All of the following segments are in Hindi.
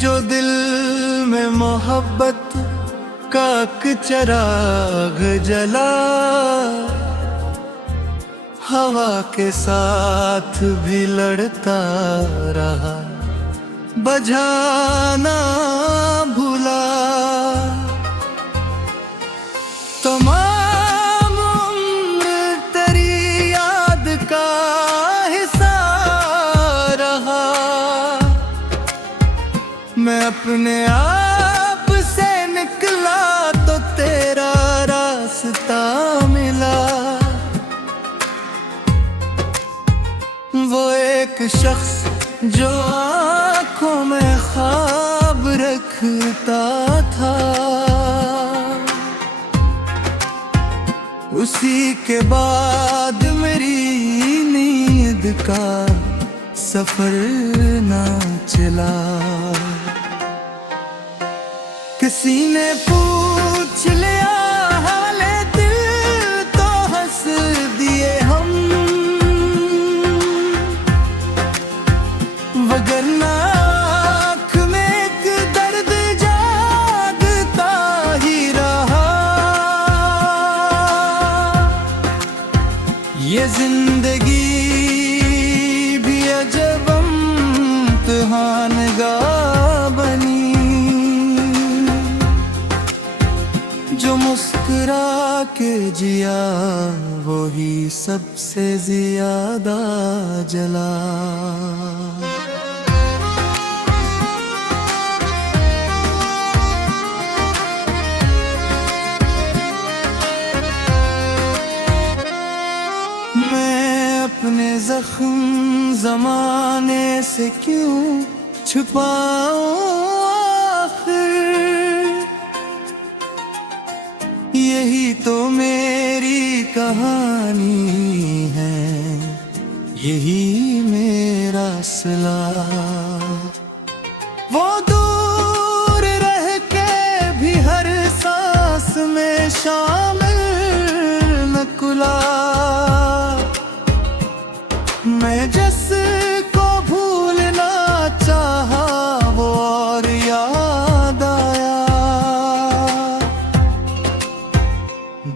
जो दिल में मोहब्बत का एक चिराग जला, हवा के साथ भी लड़ता रहा, बझाना भूला। तमाम उम्र तेरी याद का हिस्सा रहा, मैं अपने आप से निकला तो तेरा रास्ता मिला। वो एक शख्स जो आँखों में ख्वाब रखता था, उसी के बाद मेरी नींद का सफर ना चला। किसी ने पूछ लिया हाले दिल तो हंस दिए हम, वगरना आँख में एक दर्द जागता ही रहा। ये जिंदगी भी अजब इम्तिहानगाह बनी, जो मुस्कुरा के जिया वही सबसे ज्यादा जला। मैं अपने जख्म ज़माने से क्यों छुपाऊं आखिर, यही तो मेरी कहानी है, यही मेरा सिला। वो दूर रह के भी हर सांस में शामिल न कुला, मैं जिसको भूलना चाहा वो और याद आया।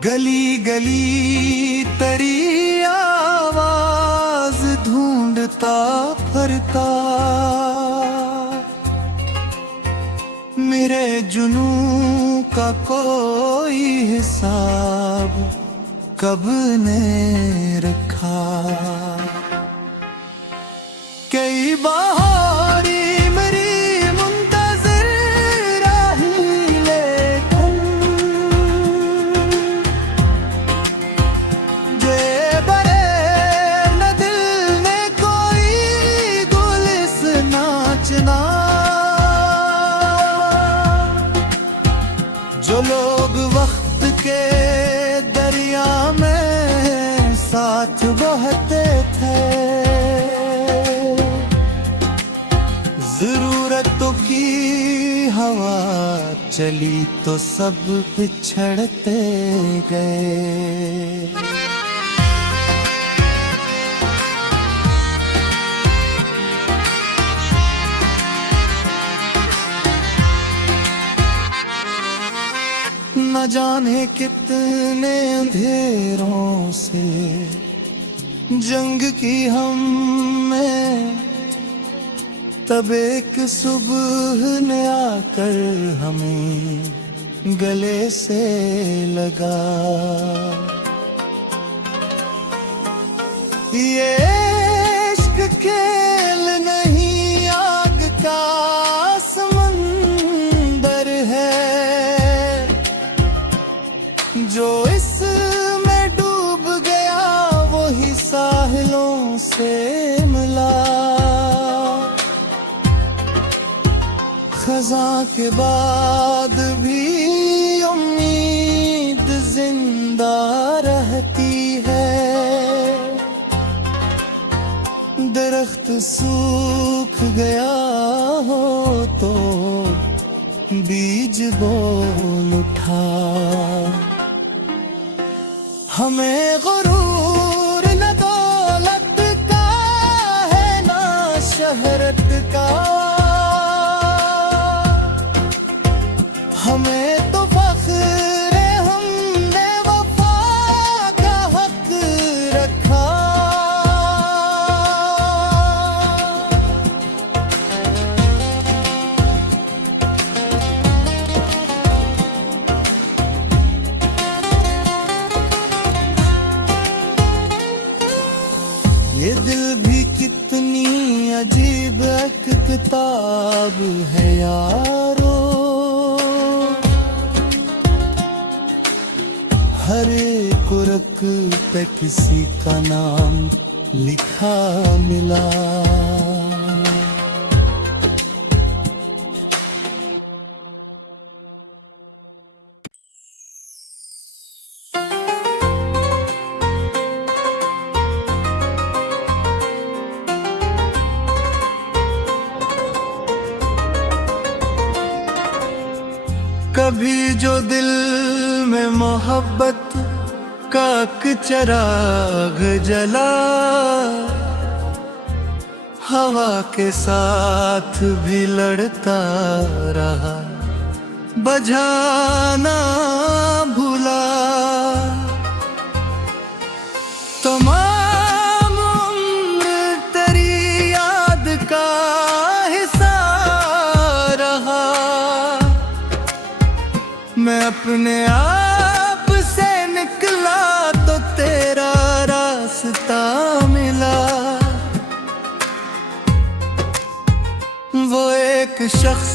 गली गली तेरी आवाज ढूंढता फिरता, मेरे जुनू का कोई हिसाब कब ने रखा। कई बहारी मेरी मुंतज़िर राही लेकिन, जे बरे न दिल ने कोई गुलिस नाचना। जो लोग वक्त के दरिया में साथ बहते थे, ज़रूरतों की हवा चली तो सब बिछड़ते गए। न जाने कितने अंधेरों से जंग की हमने, तब एक सुबह ने आकर हमें गले से लगा। ये इश्क खेल नहीं आग का समंदर है, जो इसमें डूब गया वही साहिलों से मिला। खज़ां के बाद भी उम्मीद जिंदा रहती है, दरख्त सूख गया हो तो बीज बोल उठा। हमें गुरूर न दौलत का है ना शहरत का, हमें तो फख्र है, हमने वफा का हक रखा। ये दिल भी कितनी अजीब एक किताब है यारो, हर एक रक पे किसी का नाम लिखा मिला। कभी जो दिल में मोहब्बत का चिराग जला, हवा के साथ भी लड़ता रहा, बुझाना भूला। तमाम उम्र तेरी याद का हिस्सा रहा, मैं अपने आप से निकला तो तेरा रास्ता मिला। वो एक शख्स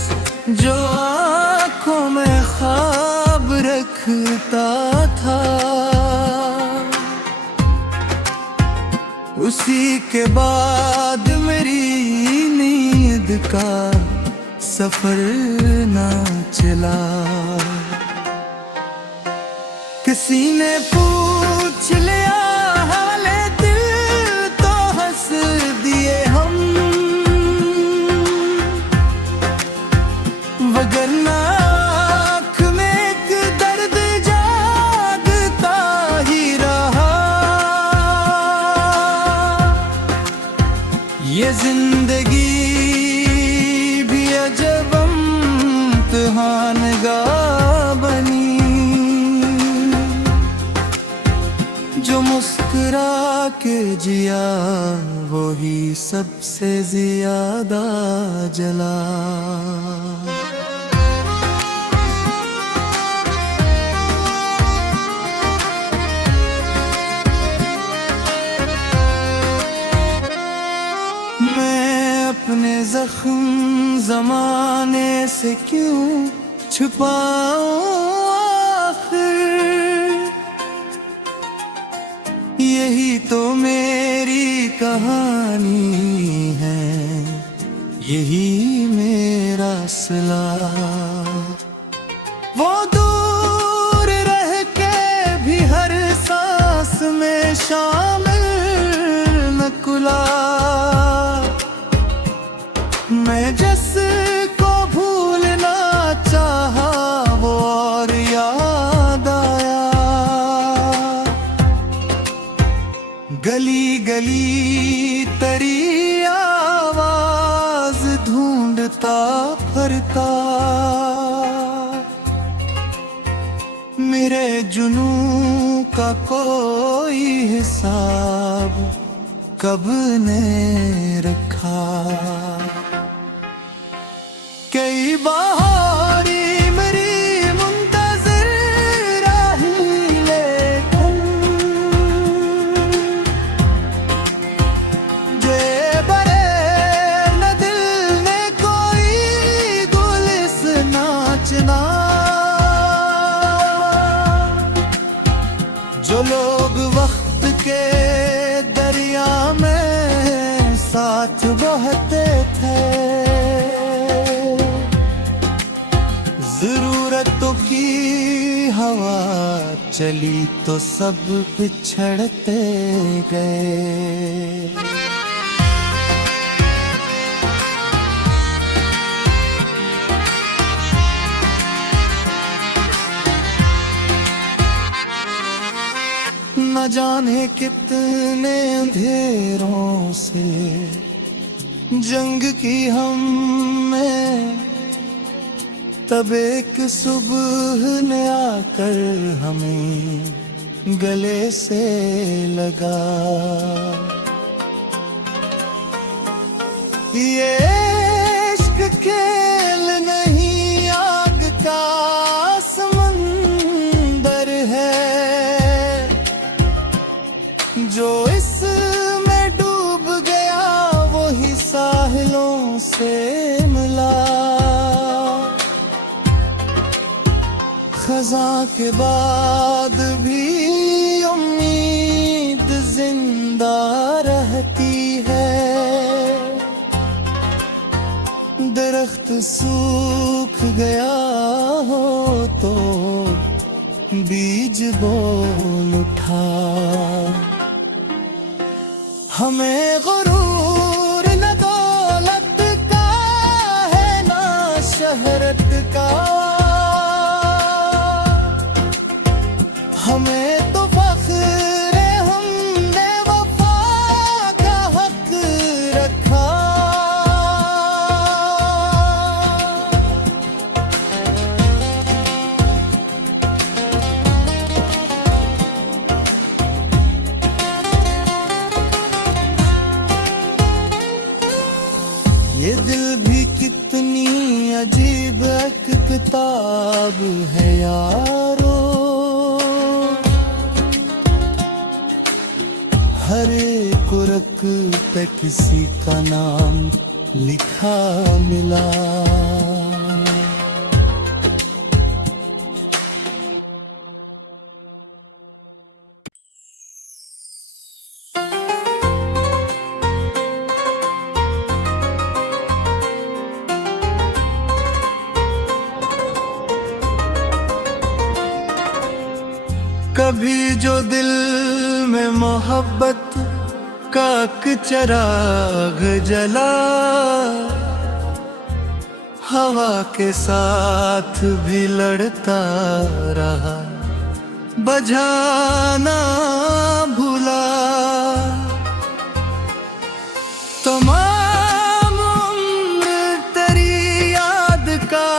जो आँखों में ख्वाब रखता था, उसी के बाद मेरी नींद का सफर ना चला। किसी ने पूछ लिया हाले दिल तो हंस दिए हम, वगरना आँख में एक दर्द जागता ही रहा। ये जिंदगी भी अजब इम्तिहानगाह बनी, जो मुस्कुरा के जिया वही सबसे ज्यादा जला। मैं अपने जख्म जमाने से क्यों छुपाऊं आखिर, यही तो मेरी कहानी है, यही मेरा सिला। वो दूर रह के भी हर सांस में शामिल न कुला, मैं जिसको भूलना चाहा वो और याद आया। गली गली तेरी आवाज ढूंढता फिरता, मेरे जुनू का कोई हिसाब कब ने रखा। कई बहारी मेरी मुंतज़िर राही लेकर, जे बरे न दिल ने कोई गुलिस नाचना। जो लोग वक्त के दरिया में साथ बहते थे, जरूरतों की हवा चली तो सब बिछड़ते गए। न जाने कितने अंधेरों से जंग की हमने, तब एक सुबह ने आकर हमें गले से लगा। ये इश्क खेल नहीं, आग का समंदर है, जो इसमें डूब गया वही साहिलों से मिला। खज़ां के बाद भी उम्मीद जिंदा रहती है, दरख्त सूख गया हो तो बीज बोल उठा। हमें गुरूर न दौलत का है ना शहरत का, हमें तो फख्र है हमने वफा का हक रखा। ये दिल भी कितनी अजीब एक किताब है यारो, हर एक रक पे किसी का नाम लिखा मिला। कभी जो दिल में मोहब्बत का एक चिराग जला, हवा के साथ भी लड़ता रहा, बुझाना भूला। तमाम उम्र तेरी याद का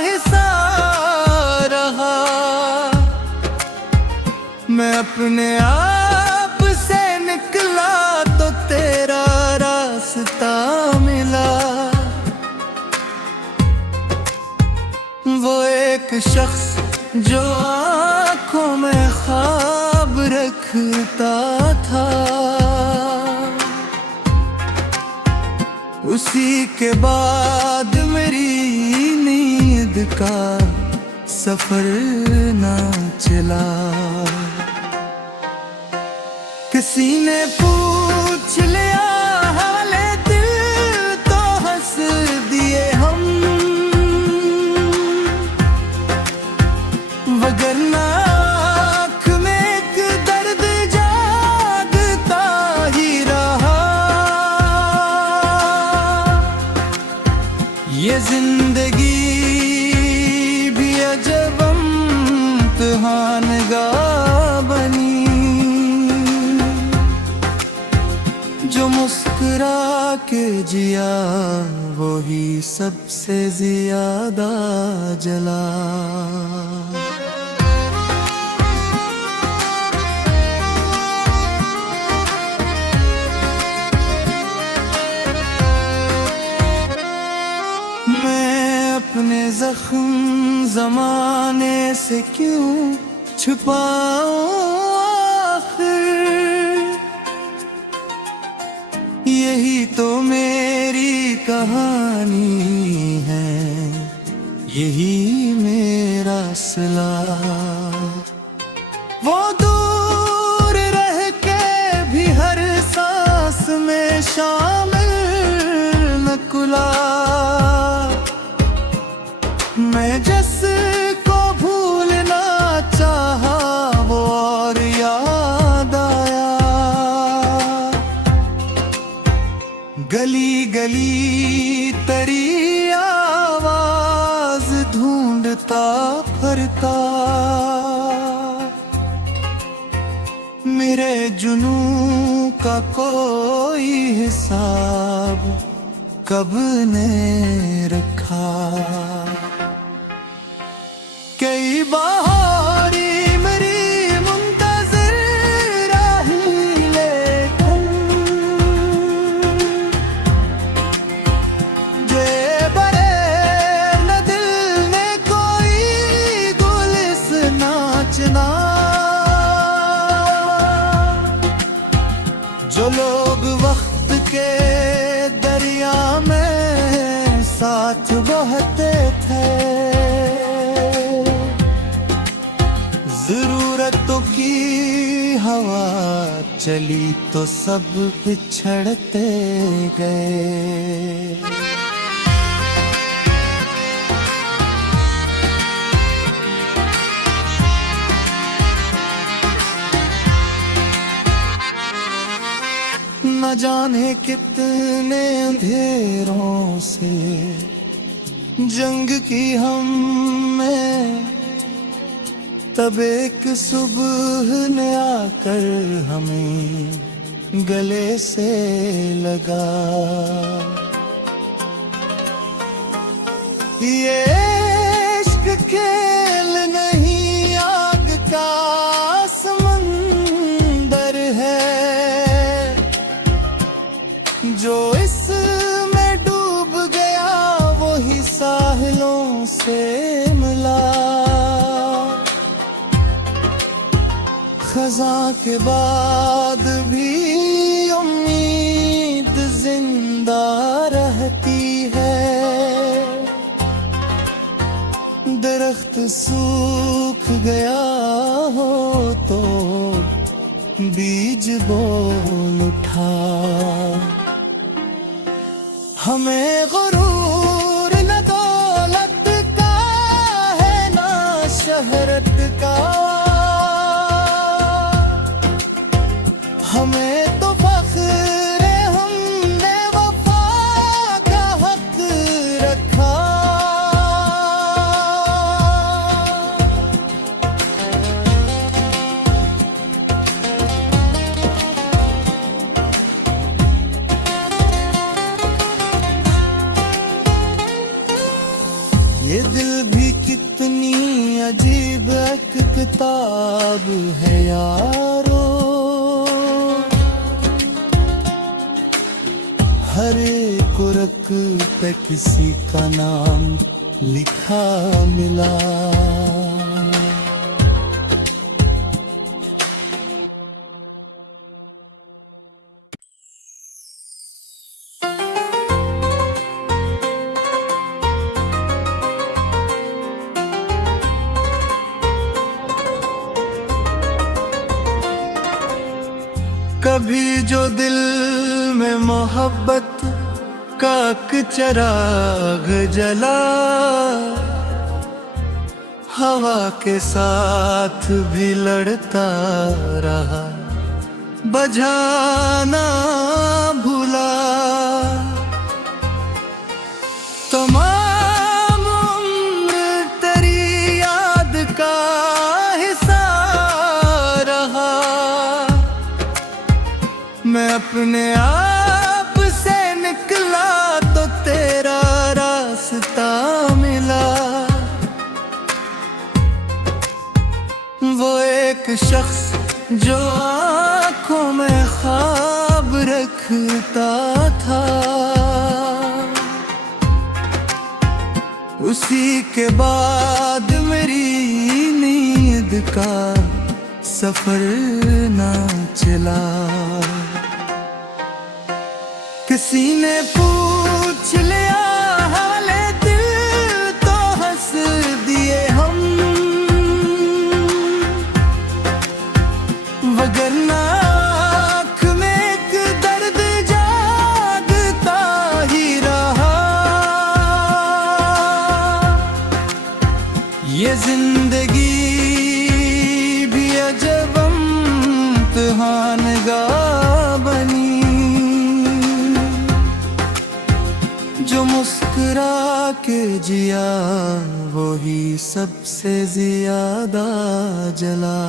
हिस्सा रहा, मैं अपने आप से निकला तो तेरा रास्ता मिला। वो एक शख्स जो आँखों में ख्वाब रखता था, उसी के बाद मेरी नींद का सफर ना चला। किसी ने पूछ लिया हाले दिल तो हंस दिए हम, वगरना आँख में एक दर्द जागता ही रहा। ये जिंदगी भी अजब इम्तिहानगाह बनी, जो मुस्कुरा के जिया वही सबसे ज्यादा जला। मैं अपने जख्म जमाने से क्यों छुपाऊं आखिर, यही तो मेरी कहानी है, यही मेरा सिला। वो दूर रह के भी हर सांस में शामिल न कुला, मैं जिसको भूलना चाहा वो और याद आया। गली गली तेरी आवाज ढूंढता फिरता, मेरे जुनू का कोई हिसाब कब ने रखा। करते थे। जरूरतों की हवा चली तो सब बिछड़ते गए। न जाने कितने अंधेरों से जंग की हमने, तब एक सुबह ने आकर हमें गले से लगा। ये इश्क खेल नहीं, आग का समंदर है, जो इसमें डूब गया वही साहिलों से मिला। खज़ां के बाद भी उम्मीद जिंदा रहती है। दरख्त सूख गया हो तो बीज बोल उठा। हमें गुरूर न दौलत का है ना शहरत का, हमें तो फख्र हमने वफा का हक रखा। ये दिल भी कितनी अजीब एक किताब है यारो, हर एक रक पे किसी का नाम लिखा मिला। कभी जो दिल में मोहब्बत का चिराग जला, हवा के साथ भी लड़ता रहा, बुझाना भूला। तमाम उम्र तेरी याद का हिस्सा रहा, मैं अपने आप से निकला तो तेरा रास्ता मिला। वो एक शख्स जो आँखों में ख्वाब रखता था, उसी के बाद मेरी नींद का सफर ना चला। किसी ने पूछ लिया हाले दिल तो हंस दिए हम, वगरना आँख में एक दर्द जागता ही रहा। ये जिंदगी भी अजब इम्तिहानगाह बनी, जो मुस्कुरा के जिया वही सबसे ज्यादा जला।